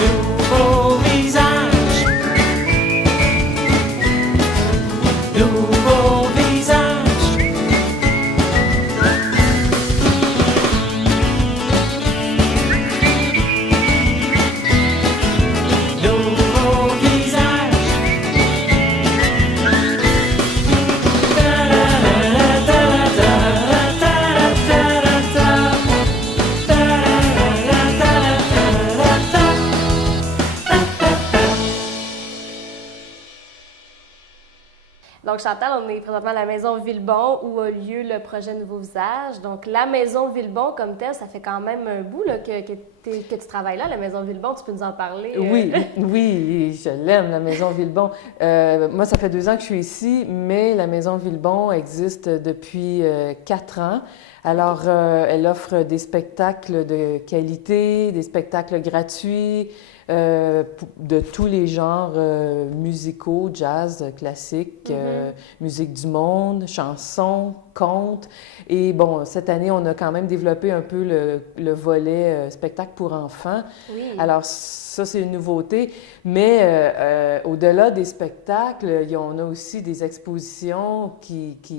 Nouveau visage, nouveau visage, nouveau visage. Donc, Chantal, on est présentement à la Maison Villebon où a lieu le projet Nouveau Visage. Donc, la Maison Villebon comme telle, ça fait quand même un bout là, que tu travailles là, la Maison Villebon. Tu peux nous en parler? Oui, oui, je l'aime, la Maison Villebon. Moi, ça fait 2 ans que je suis ici, mais la Maison Villebon existe depuis 4 ans. Alors, elle offre des spectacles de qualité, des spectacles gratuits, de tous les genres musicaux, jazz, classique, musique du monde, chansons, contes. Et bon, cette année, on a quand même développé un peu le volet spectacle pour enfants. Oui. Alors, ça, c'est une nouveauté. Mais au-delà des spectacles, on a aussi des expositions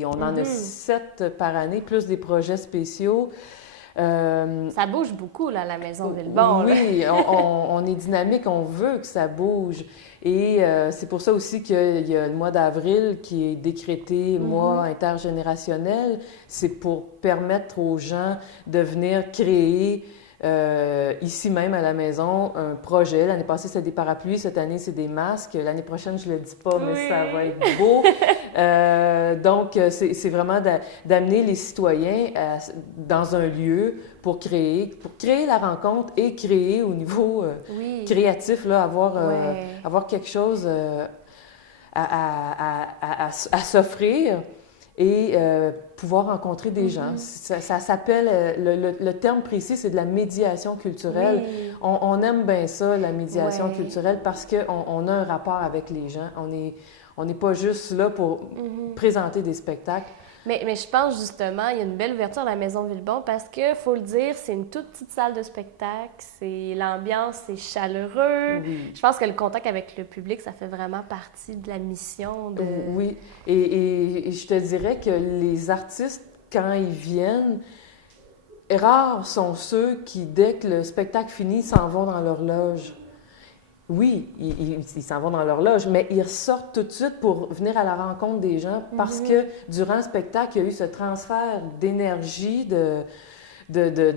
on en a 7 par année, plus des projets spéciaux. Ça bouge beaucoup, là, la Maison Villebon. Oui, on est dynamique, on veut que ça bouge. Et c'est pour ça aussi qu'il y a le mois d'avril qui est décrété mois intergénérationnel. C'est pour permettre aux gens de venir créer ici même à la maison un projet. L'année passée, c'était des parapluies. Cette année, c'est des masques. L'année prochaine, je ne le dis pas, mais ça va être beau. Donc, c'est vraiment d'amener les citoyens dans un lieu pour créer la rencontre et créer au niveau créatif, là, avoir quelque chose à s'offrir et pouvoir rencontrer des gens. Ça s'appelle, le terme précis, c'est de la médiation culturelle. Oui. On aime bien ça, la médiation culturelle, parce qu'on a un rapport avec les gens. On n'est pas juste là pour présenter des spectacles. Mais je pense justement, il y a une belle ouverture à la Maison Villebon parce que, faut le dire, c'est une toute petite salle de spectacle, l'ambiance, c'est chaleureux. Oui. Je pense que le contact avec le public, ça fait vraiment partie de la mission de... Oui, et je te dirais que les artistes, quand ils viennent, rares sont ceux qui, dès que le spectacle finit, s'en vont dans leur loge. Oui, ils s'en vont dans leur loge, mais ils ressortent tout de suite pour venir à la rencontre des gens parce que durant le spectacle, il y a eu ce transfert d'énergie de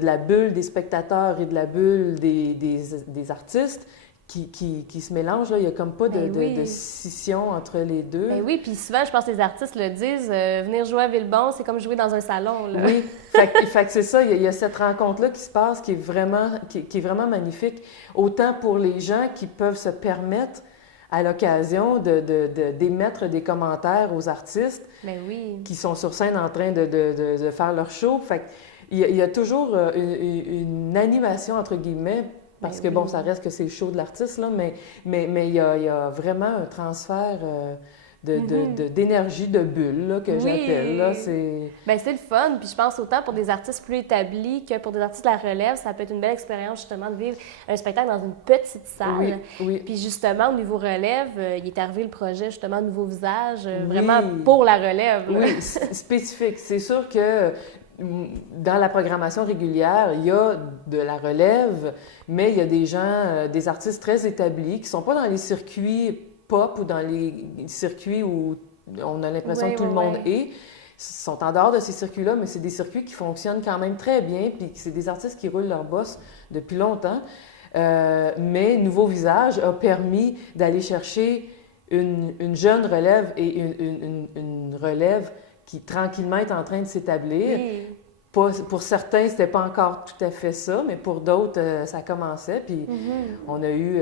la bulle des spectateurs et de la bulle des artistes qui se mélangent. Là. Il n'y a comme pas de scission entre les deux. Ben oui, puis souvent, je pense que les artistes le disent, venir jouer à Villebon, c'est comme jouer dans un salon. Là. Oui, fait que c'est ça, il y a cette rencontre-là qui se passe qui est vraiment magnifique, autant pour les gens qui peuvent se permettre à l'occasion d'émettre des commentaires aux artistes qui sont sur scène en train de faire leur show. Fait que il y a toujours une animation, entre guillemets, parce que, bon, ça reste que c'est le show de l'artiste, là, mais il y a vraiment un transfert d'énergie, de bulle, là, que j'appelle. Là, ben, c'est le fun. Puis je pense autant pour des artistes plus établis que pour des artistes de la relève, ça peut être une belle expérience, justement, de vivre un spectacle dans une petite salle. Oui. Puis justement, au niveau relève, il est arrivé le projet, justement, Nouveau Visage, vraiment pour la relève. Là. Oui, spécifique. C'est sûr que dans la programmation régulière, il y a de la relève, mais il y a des gens, des artistes très établis qui ne sont pas dans les circuits pop ou dans les circuits où on a l'impression que tout le monde est. Ils sont en dehors de ces circuits-là, mais c'est des circuits qui fonctionnent quand même très bien, puis c'est des artistes qui roulent leur bosse depuis longtemps. Mais Nouveau Visage a permis d'aller chercher une jeune relève et une relève qui tranquillement est en train de s'établir. Oui. Pour certains, c'était pas encore tout à fait ça, mais pour d'autres, ça commençait. Puis on a eu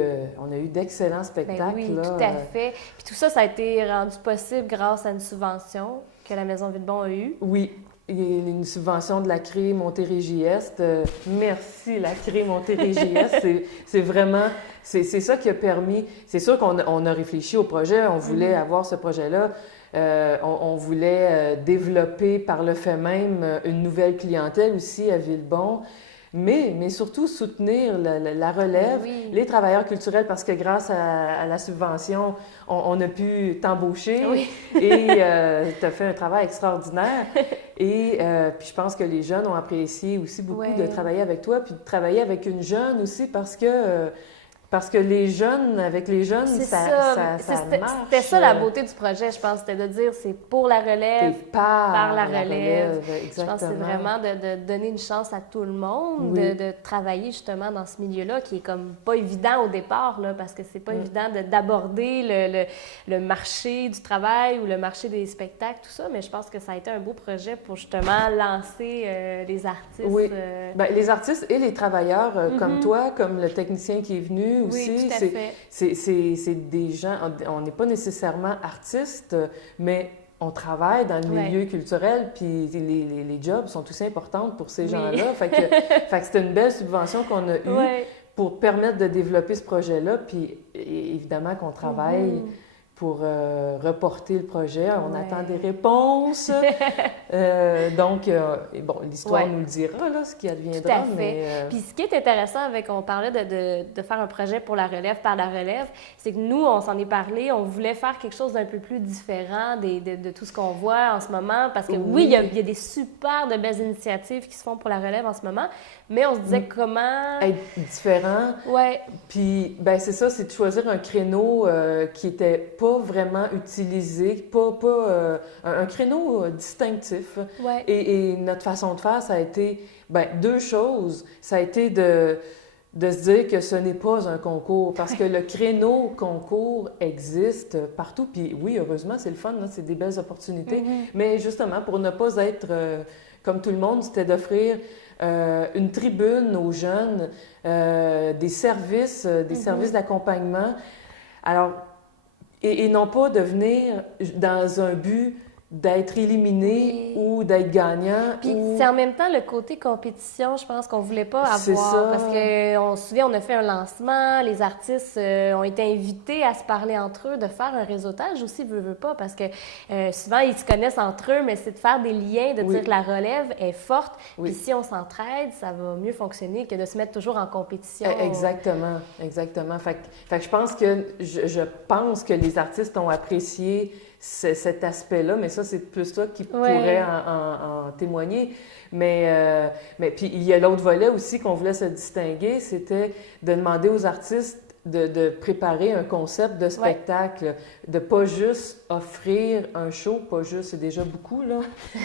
d'excellents spectacles. Ben oui, là, tout à fait. Puis tout ça, ça a été rendu possible grâce à une subvention que la Maison Villebon a eue. Oui, il y a une subvention de la CRI Montérégie-Est. Merci, la CRI Montérégie-Est. C'est vraiment... C'est ça qui a permis... C'est sûr qu'on a réfléchi au projet. On voulait avoir ce projet-là. On voulait développer par le fait même une nouvelle clientèle aussi à Villebon. mais surtout soutenir la relève, Oui. les travailleurs culturels, parce que grâce à la subvention, on a pu t'embaucher Oui. et tu as fait un travail extraordinaire. Et puis je pense que les jeunes ont apprécié aussi beaucoup Ouais. de travailler avec toi, puis de travailler avec une jeune aussi, parce que les jeunes, avec les jeunes, C'est ça marche. C'était ça la beauté du projet, je pense, c'était de dire c'est pour la relève, Et par la relève. Je exactement. pense que c'est vraiment de donner une chance à tout le monde, Oui. de travailler justement dans ce milieu-là qui est comme pas évident au départ, là, parce que c'est pas évident d'aborder le marché du travail ou le marché des spectacles, tout ça, mais je pense que ça a été un beau projet pour justement lancer les artistes. Oui. Ben, les artistes et les travailleurs comme toi, comme le technicien qui est venu aussi, Oui, tout à fait. c'est des gens, on n'est pas nécessairement artistes, mais on travaille dans le milieu culturel, puis les jobs sont aussi importants pour ces gens-là. Fait que c'était une belle subvention qu'on a eue pour permettre de développer ce projet-là, puis évidemment qu'on travaille pour reporter le projet. On attend des réponses. Donc, bon, l'histoire nous le dira, là, ce qui adviendra. Tout à fait. Mais, Puis ce qui est intéressant on parlait de faire un projet pour la relève, par la relève, c'est que nous, on s'en est parlé, on voulait faire quelque chose d'un peu plus différent de tout ce qu'on voit en ce moment, parce que oui, il y a des super de belles initiatives qui se font pour la relève en ce moment, mais on se disait comment... Être différent. Ouais. Puis, ben c'est ça, c'est de choisir un créneau qui était pas vraiment utilisé, un créneau distinctif. Ouais. Et notre façon de faire, ça a été, ben, deux choses. Ça a été de se dire que ce n'est pas un concours, parce que le créneau concours existe partout. Puis oui, heureusement, c'est le fun, là, c'est des belles opportunités. Mais justement, pour ne pas être comme tout le monde, c'était d'offrir une tribune aux jeunes, des services d'accompagnement. Alors, et non pas de venir dans un but d'être éliminé ou d'être gagnant. Puis c'est en même temps le côté compétition, je pense qu'on voulait pas avoir. C'est ça. Parce qu'on se souvient, on a fait un lancement, les artistes ont été invités à se parler entre eux, de faire un réseautage aussi, veut pas, parce que souvent ils se connaissent entre eux, mais c'est de faire des liens, de dire que la relève est forte, puis si on s'entraide, ça va mieux fonctionner que de se mettre toujours en compétition. Exactement. Fait que je pense que les artistes ont apprécié cet aspect-là, mais ça, c'est plus toi qui pourrais en témoigner. Mais puis il y a l'autre volet aussi qu'on voulait se distinguer, c'était de demander aux artistes de préparer un concept de spectacle, de pas juste offrir un show, pas juste, c'est déjà beaucoup, là,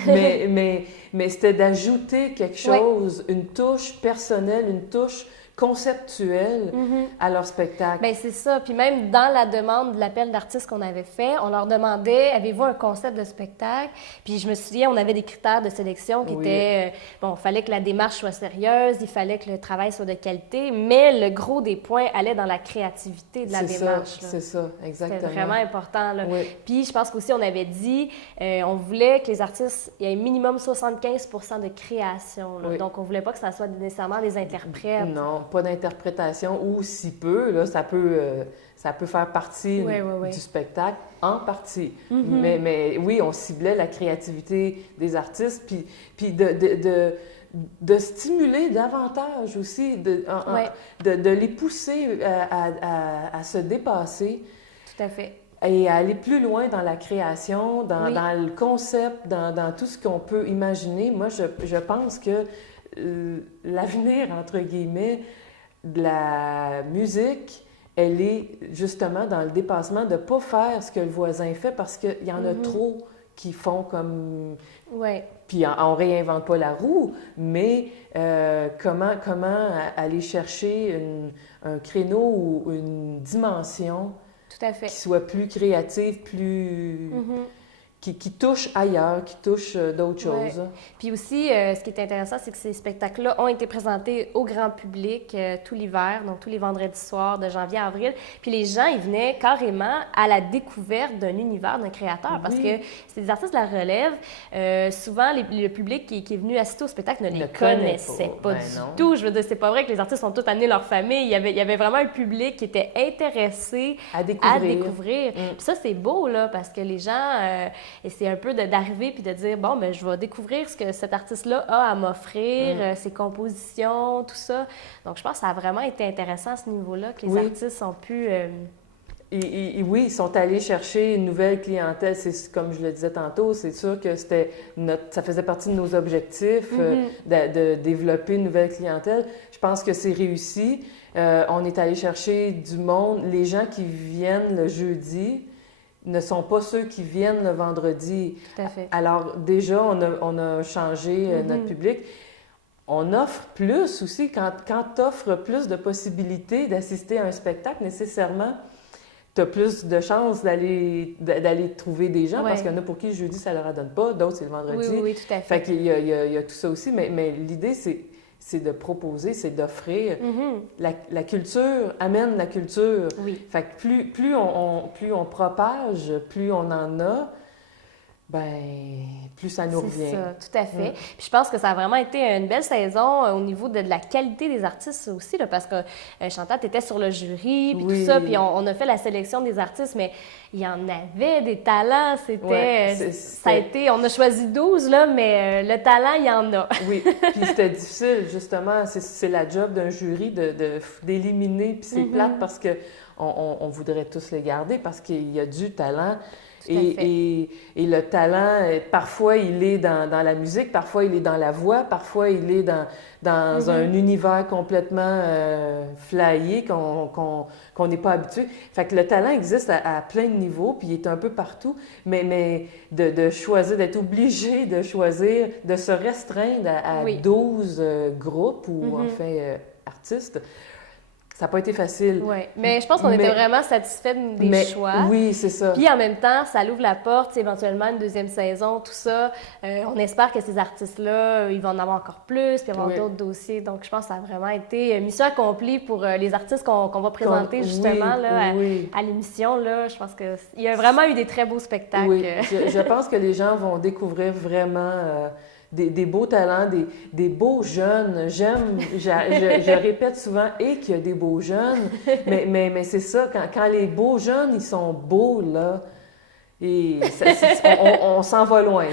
mais c'était d'ajouter quelque chose, une touche personnelle, une touche conceptuelle à leur spectacle. Bien, c'est ça. Puis même dans la demande de l'appel d'artistes qu'on avait fait, on leur demandait, avez-vous un concept de spectacle? Puis je me souviens, on avait des critères de sélection qui étaient, il fallait que la démarche soit sérieuse, il fallait que le travail soit de qualité, mais le gros des points allait dans la créativité de la démarche. C'est ça, exactement. C'était vraiment important, là. Oui. Puis je pense qu'aussi, on avait dit, on voulait que les artistes aient un minimum 75 de création. Là. Donc, on voulait pas que ça soit nécessairement des interprètes. Non, pas d'interprétation, ou si peu, là, ça peut faire partie du spectacle, en partie. Mais oui, on ciblait la créativité des artistes, puis de stimuler davantage aussi, de les pousser à se dépasser. Tout à fait. Et à aller plus loin dans la création, dans le concept, dans tout ce qu'on peut imaginer. Moi, je pense que l'avenir, entre guillemets, de la musique, elle est justement dans le dépassement de ne pas faire ce que le voisin fait, parce qu'il y en a trop qui font comme... Oui. Puis on ne réinvente pas la roue, mais comment aller chercher un créneau ou une dimension tout à fait. qui soit plus créative, plus... Qui touche ailleurs, qui touche d'autres choses. Puis aussi, ce qui est intéressant, c'est que ces spectacles-là ont été présentés au grand public tout l'hiver, donc tous les vendredis soirs de janvier à avril. Puis les gens, ils venaient carrément à la découverte d'un univers, d'un créateur, parce que c'est des artistes de la relève. Souvent, le public qui est venu assister au spectacle ne les connaissait pas du tout. Je veux dire, c'est pas vrai que les artistes ont tous amené leur famille. Il y avait vraiment un public qui était intéressé à découvrir. Puis ça, c'est beau, là, parce que les gens... et c'est un peu d'arriver puis de dire, bon, ben je vais découvrir ce que cet artiste-là a à m'offrir, ses compositions, tout ça. Donc, je pense que ça a vraiment été intéressant à ce niveau-là, que les artistes ont pu... Oui, ils sont allés chercher une nouvelle clientèle. C'est comme je le disais tantôt, c'est sûr que ça faisait partie de nos objectifs de développer une nouvelle clientèle. Je pense que c'est réussi. On est allé chercher du monde. Les gens qui viennent le jeudi ne sont pas ceux qui viennent le vendredi. Tout à fait. Alors déjà, on a changé notre public. On offre plus aussi. Quand tu offres plus de possibilités d'assister à un spectacle, nécessairement, tu as plus de chances d'aller trouver des gens parce qu'il y en a pour qui le jeudi, ça ne leur donne pas, d'autres, c'est le vendredi. Oui, tout à fait. Fait qu'il y a tout ça aussi, mais l'idée, c'est de proposer, c'est d'offrir. La culture amène la culture. Oui. Fait que plus on propage, plus on en a, ben plus ça nous revient. C'est ça, tout à fait. Puis je pense que ça a vraiment été une belle saison au niveau de la qualité des artistes aussi, là, parce que Chantal, tu étais sur le jury, puis tout ça, puis on a fait la sélection des artistes, mais il y en avait des talents, ça a été, on a choisi 12, là, mais le talent, il y en a. Oui, puis c'était difficile, justement, c'est la job d'un jury d'éliminer, puis c'est plate parce que on voudrait tous les garder parce qu'il y a du talent. Et le talent, parfois, il est dans la musique, parfois, il est dans la voix, parfois, il est dans un univers complètement flyé qu'on n'est pas habitué. Fait que le talent existe à plein de niveaux, puis il est un peu partout, mais de choisir, d'être obligé de choisir, de se restreindre à 12 groupes ou, enfin, artistes, ça n'a pas été facile. Oui, mais je pense qu'on était vraiment satisfaits des choix. Oui, c'est ça. Puis en même temps, ça l'ouvre la porte, éventuellement une deuxième saison, tout ça. On espère que ces artistes-là, ils vont en avoir encore plus, puis avoir d'autres dossiers. Donc je pense que ça a vraiment été mission accomplie pour les artistes qu'on va présenter justement là, à l'émission. Là. Je pense qu'il y a vraiment eu des très beaux spectacles. Oui, je pense que les gens vont découvrir vraiment... Des beaux talents, des beaux jeunes. Je répète souvent qu'il y a des beaux jeunes, mais c'est ça, quand les beaux jeunes, ils sont beaux, là, et on s'en va loin.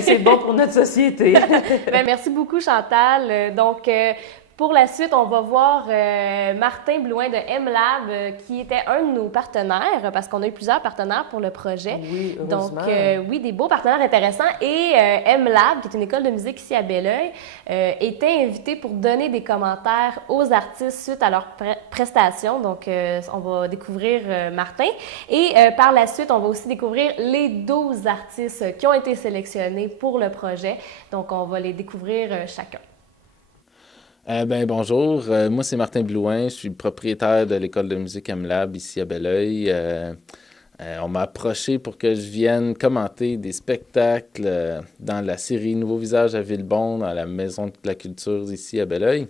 C'est bon pour notre société. Bien, merci beaucoup, Chantal. Donc, pour la suite, on va voir Martin Blouin de M-Lab, qui était un de nos partenaires, parce qu'on a eu plusieurs partenaires pour le projet. Oui, heureusement. Donc, des beaux partenaires intéressants. Et M-Lab, qui est une école de musique ici à Belleuil, était invité pour donner des commentaires aux artistes suite à leurs prestations. Donc, on va découvrir Martin. Et par la suite, on va aussi découvrir les 12 artistes qui ont été sélectionnés pour le projet. Donc, on va les découvrir chacun. Bonjour, moi c'est Martin Blouin, je suis le propriétaire de l'école de musique M-Lab ici à Belleuil. On m'a approché pour que je vienne commenter des spectacles dans la série Nouveau Visage à Villebon, dans la Maison de la Culture ici à Belleuil.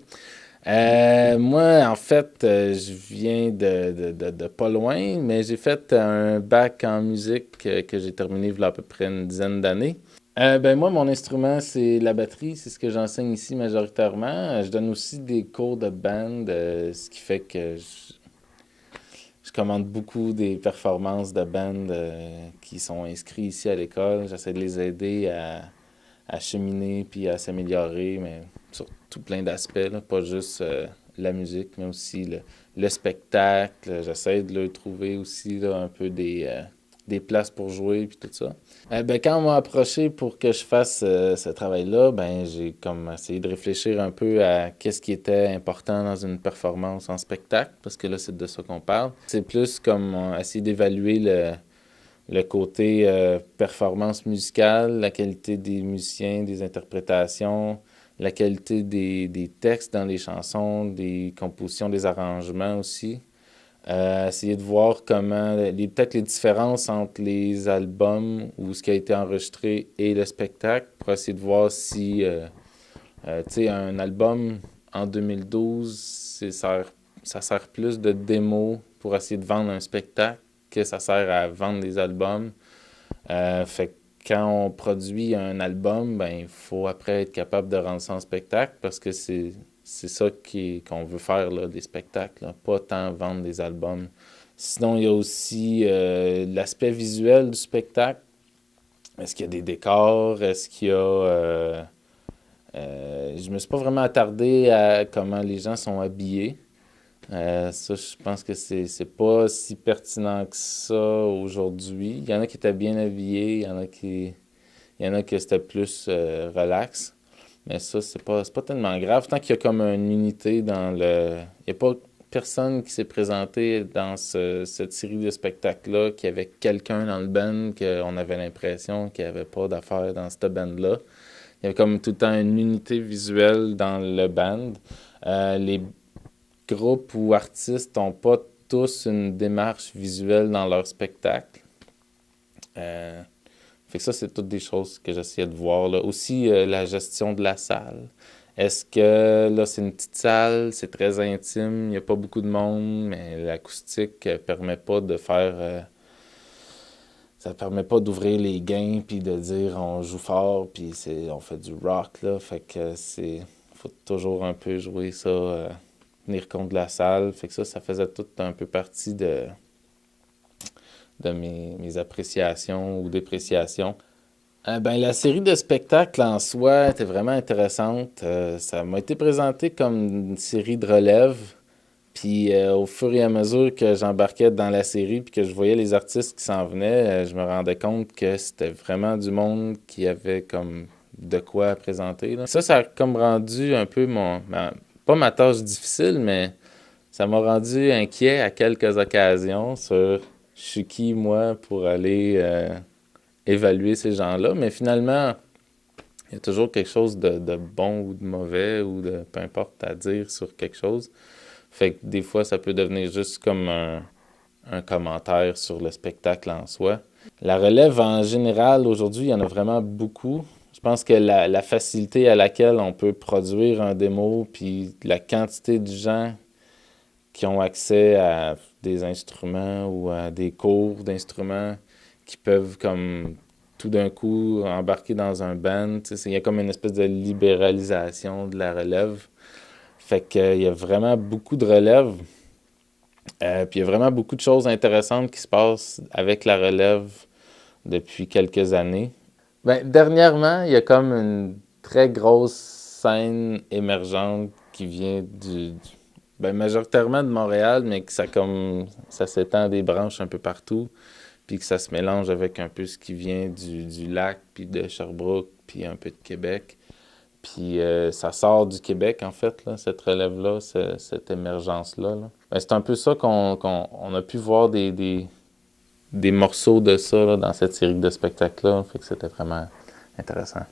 Moi, en fait, je viens de pas loin, mais j'ai fait un bac en musique que j'ai terminé il y a à peu près une dizaine d'années. Moi, mon instrument, c'est la batterie. C'est ce que j'enseigne ici majoritairement. Je donne aussi des cours de band, ce qui fait que je commande beaucoup des performances de band qui sont inscrits ici à l'école. J'essaie de les aider à cheminer puis à s'améliorer, mais sur tout plein d'aspects, là. Pas juste la musique, mais aussi le spectacle. J'essaie de leur trouver aussi là, un peu des places pour jouer puis tout ça. Quand on m'a approché pour que je fasse ce travail-là, j'ai comme essayé de réfléchir un peu à qu'est-ce qui était important dans une performance en spectacle, parce que là, c'est de ça qu'on parle. C'est plus comme essayer d'évaluer le côté performance musicale, la qualité des musiciens, des interprétations, la qualité des textes dans les chansons, des compositions, des arrangements aussi. Essayer de voir comment, peut-être les différences entre les albums ou ce qui a été enregistré et le spectacle, pour essayer de voir si, un album en 2012, ça sert plus de démo pour essayer de vendre un spectacle que ça sert à vendre des albums. Fait que quand on produit un album, il faut après être capable de rendre ça en spectacle parce que c'est ça qu'on veut faire, là, des spectacles, là, pas tant vendre des albums. Sinon, il y a aussi l'aspect visuel du spectacle. Est-ce qu'il y a des décors? Est-ce qu'il y a... je me suis pas vraiment attardé à comment les gens sont habillés. Ça, je pense que c'est pas si pertinent que ça aujourd'hui. Il y en a qui étaient bien habillés, il y en a que c'était plus relax. Mais ça, c'est pas tellement grave. Tant qu'il y a comme une unité dans le... Il n'y a pas personne qui s'est présenté dans cette série de spectacles-là qui avait quelqu'un dans le band qu'on avait l'impression qu'il n'y avait pas d'affaires dans cette band-là. Il y avait comme tout le temps une unité visuelle dans le band. Les groupes ou artistes n'ont pas tous une démarche visuelle dans leur spectacle. Fait que ça, c'est toutes des choses que j'essayais de voir, là. Aussi, la gestion de la salle. Est-ce que là, c'est une petite salle, c'est très intime, il n'y a pas beaucoup de monde, mais l'acoustique permet pas de faire... ça permet pas d'ouvrir les gains puis de dire on joue fort puis on fait du rock, là. Fait que faut toujours un peu jouer ça, tenir compte de la salle. Fait que ça faisait tout un peu partie de mes appréciations ou dépréciations. La série de spectacles en soi était vraiment intéressante. Ça m'a été présenté comme une série de relève. Puis au fur et à mesure que j'embarquais dans la série puis que je voyais les artistes qui s'en venaient, je me rendais compte que c'était vraiment du monde qui avait comme de quoi présenter, là. Ça a comme rendu un peu pas ma tâche difficile, mais ça m'a rendu inquiet à quelques occasions sur je suis qui, moi, pour aller évaluer ces gens-là. Mais finalement, il y a toujours quelque chose de bon ou de mauvais ou de peu importe à dire sur quelque chose. Fait que des fois, ça peut devenir juste comme un commentaire sur le spectacle en soi. La relève, en général, aujourd'hui, il y en a vraiment beaucoup. Je pense que la facilité à laquelle on peut produire un démo, puis la quantité de gens qui ont accès à des instruments ou à des cours d'instruments qui peuvent comme tout d'un coup embarquer dans un band. Il y a comme une espèce de libéralisation de la relève. Fait qu'il y a vraiment beaucoup de relève. Puis il y a vraiment beaucoup de choses intéressantes qui se passent avec la relève depuis quelques années. Dernièrement, il y a comme une très grosse scène émergente qui vient majoritairement de Montréal, mais que ça s'étend des branches un peu partout, puis que ça se mélange avec un peu ce qui vient du lac, puis de Sherbrooke, puis un peu de Québec. Puis ça sort du Québec, en fait, là, cette relève-là, cette émergence-là. Là. C'est un peu ça qu'on a pu voir des morceaux de ça là, dans cette série de spectacles-là. Fait que c'était vraiment intéressant.